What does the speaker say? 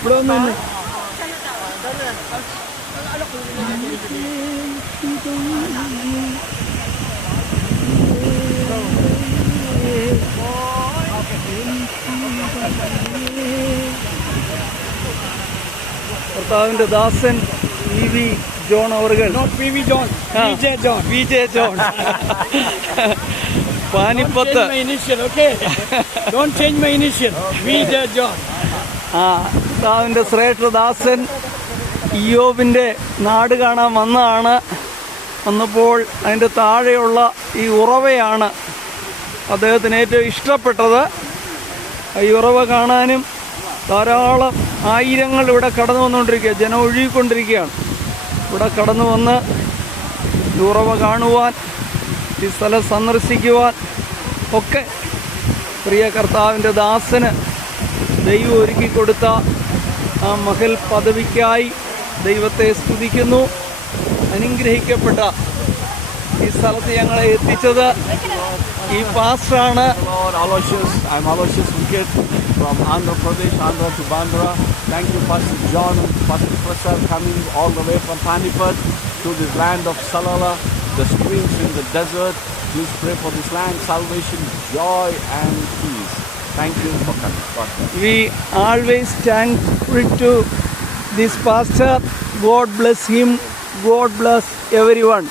ഇവിടെ ഒന്നും കർത്താവിന്റെ ദാസൻ PV ജോൺ അവർകൾ. PV John, VJ John. Panipat. Don't change my initial, okay? Don't change my initial. VJ John. കർത്താവിന്റെ ശ്രേഷ്ഠ ദാസൻ ഇയ്യോബിന്റെ നാട് കാണാൻ വന്നപ്പോൾ അതിൻ്റെ താഴെയുള്ള ഈ ഉറവയാണ് അദ്ദേഹത്തിന് ഏറ്റവും ഇഷ്ടപ്പെട്ടത്. ഈ ഉറവ കാണാനും ധാരാളം ആയിരങ്ങൾ ഇവിടെ കടന്നു വന്നുകൊണ്ടിരിക്കുക, ജനം ഒഴുകിക്കൊണ്ടിരിക്കുകയാണ്. ഇവിടെ കടന്നു വന്ന് ഈ ഉറവ കാണുവാൻ, ഈ സ്ഥലം സന്ദർശിക്കുവാൻ ഒക്കെ പ്രിയ കർത്താവിൻ്റെ ദാസന് ദൈവം ഒരുക്കി കൊടുത്ത ആ മഹൽ പദവിക്കായി ദൈവത്തെ സ്തുതിക്കുന്നു. അനുഗ്രഹിക്കപ്പെട്ട ഈ സ്ഥലത്ത് ഞങ്ങളെ എത്തിച്ചത് ഈ പാസ്റ്ററാണ്. I'm Aloysius Wicket from Andhra Pradesh, Andhra to Bandra. Thank you, Pastor John and Pastor Prasad, coming all the way from Panipat to this land of Salala, the streams in the desert. Please pray for this land, salvation, joy and peace. Thank you for coming. We always thankful to this pastor. God bless him. God bless everyone.